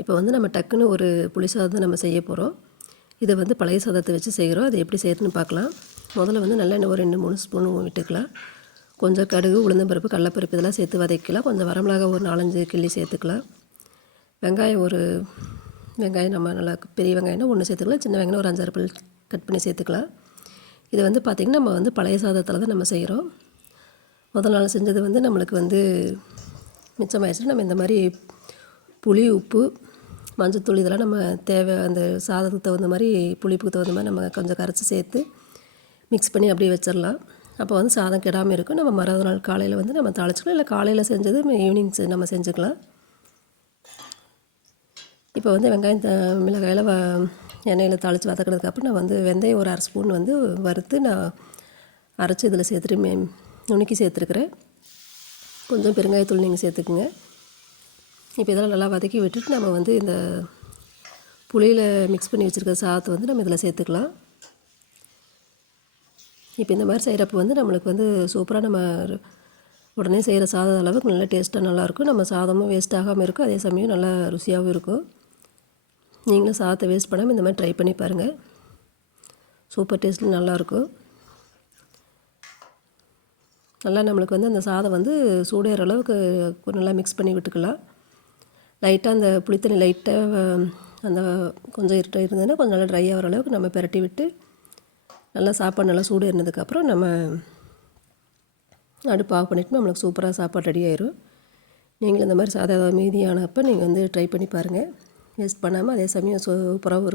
இப்போ வந்து நம்ம டக்குன்னு ஒரு புளி சாதம் நம்ம செய்ய போகிறோம். இதை வந்து பழைய சாதத்தை வச்சு செய்கிறோம். அதை எப்படி செய்கிறதுன்னு பார்க்கலாம். முதல்ல வந்து நல்லெண்ணெய் ஒரு 2-3 ஸ்பூன் விட்டுக்கலாம். கொஞ்சம் கடுகு, உளுந்தம்பருப்பு, கடலப்பருப்பு இதெல்லாம் சேர்த்து வதக்கிக்கலாம். கொஞ்சம் வரமிளகாய் ஒரு 4-5 கிள்ளி சேர்த்துக்கலாம். வெங்காயம் வெங்காயம் நம்ம நல்லா பெரிய வெங்காயம்னா 1 சேர்த்துக்கலாம். சின்ன வெங்காயம் ஒரு 5-6 பல் கட் பண்ணி சேர்த்துக்கலாம். இதை வந்து பார்த்திங்கன்னா நம்ம வந்து பழைய சாதத்தில் தான் நம்ம செய்கிறோம். முதல் நாள் செஞ்சது வந்து நம்மளுக்கு வந்து மிச்சமாயிடுச்சுன்னா நம்ம இந்த மாதிரி புளி, உப்பு, மஞ்சத்தூள் இதெல்லாம் நம்ம தேவை அந்த சாதத்துக்கு தகுந்த மாதிரி புளிப்புக்கு தகுந்த மாதிரி நம்ம கொஞ்சம் கரைச்சி சேர்த்து மிக்ஸ் பண்ணி அப்படியே வச்சிடலாம். அப்போ வந்து சாதம் கெடாமல் இருக்கும். நம்ம மறுநாள் நாள் காலையில் வந்து நம்ம தாளிச்சிக்கலாம். இல்லை காலையில் செஞ்சது ஈவினிங் நம்ம செஞ்சுக்கலாம். இப்போ வந்து வெங்காயம் மிளகாயில் எண்ணெயில் தாளித்து வதக்கினதுக்கப்புறம் நான் வந்து வெந்தயம் ஒரு 1/2 ஸ்பூன் வந்து வறுத்து நான் அரைச்சி இதில் சேர்த்துட்டு நுணுக்கி சேர்த்துருக்குறேன். கொஞ்சம் பெருங்காயத்தூள் நீங்கள் சேர்த்துக்குங்க. இப்போ இதெல்லாம் நல்லா வதக்கி விட்டுட்டு நம்ம வந்து இந்த புளியில் மிக்ஸ் பண்ணி வச்சுருக்க சாதத்தை வந்து நம்ம இதில் சேர்த்துக்கலாம். இப்போ இந்த மாதிரி செய்கிறப்ப வந்து நம்மளுக்கு வந்து சூப்பராக நம்ம உடனே செய்கிற சாதம் அளவுக்கு நல்லா டேஸ்ட்டாக நல்லாயிருக்கும். நம்ம சாதமும் வேஸ்ட் ஆகாமல் இருக்கும். அதே சமயம் நல்லா ருசியாகவும் இருக்கும். நீங்களும் சாதத்தை வேஸ்ட் பண்ணாமல் இந்த மாதிரி ட்ரை பண்ணி பாருங்கள். சூப்பர் டேஸ்ட்டில் நல்லாயிருக்கும். நல்லா நம்மளுக்கு வந்து அந்த சாதம் வந்து சூடேற அளவுக்கு நல்லா மிக்ஸ் பண்ணி விட்டுக்கலாம். லைட்டாக அந்த புளித்தண்ணி லைட்டாக அந்த கொஞ்சம் இருந்ததுன்னா கொஞ்சம் நல்லா ட்ரை ஆகிற அளவுக்கு நம்ம பிரட்டி விட்டு நல்லா சாப்பாடு நல்லா சூடு ஏறினதுக்கப்புறம் நம்ம அடுப்பு ஆஃப் பண்ணிவிட்டு நம்மளுக்கு சூப்பராக சாப்பாடு ரெடி ஆயிடும். நீங்களும் இந்த மாதிரி சாதம் மீதியானப்போ நீங்கள் வந்து ட்ரை பண்ணி பாருங்கள். வேஸ்ட் பண்ணாமல் அதே சமயம் சூப்பராகவும் இருக்கும்.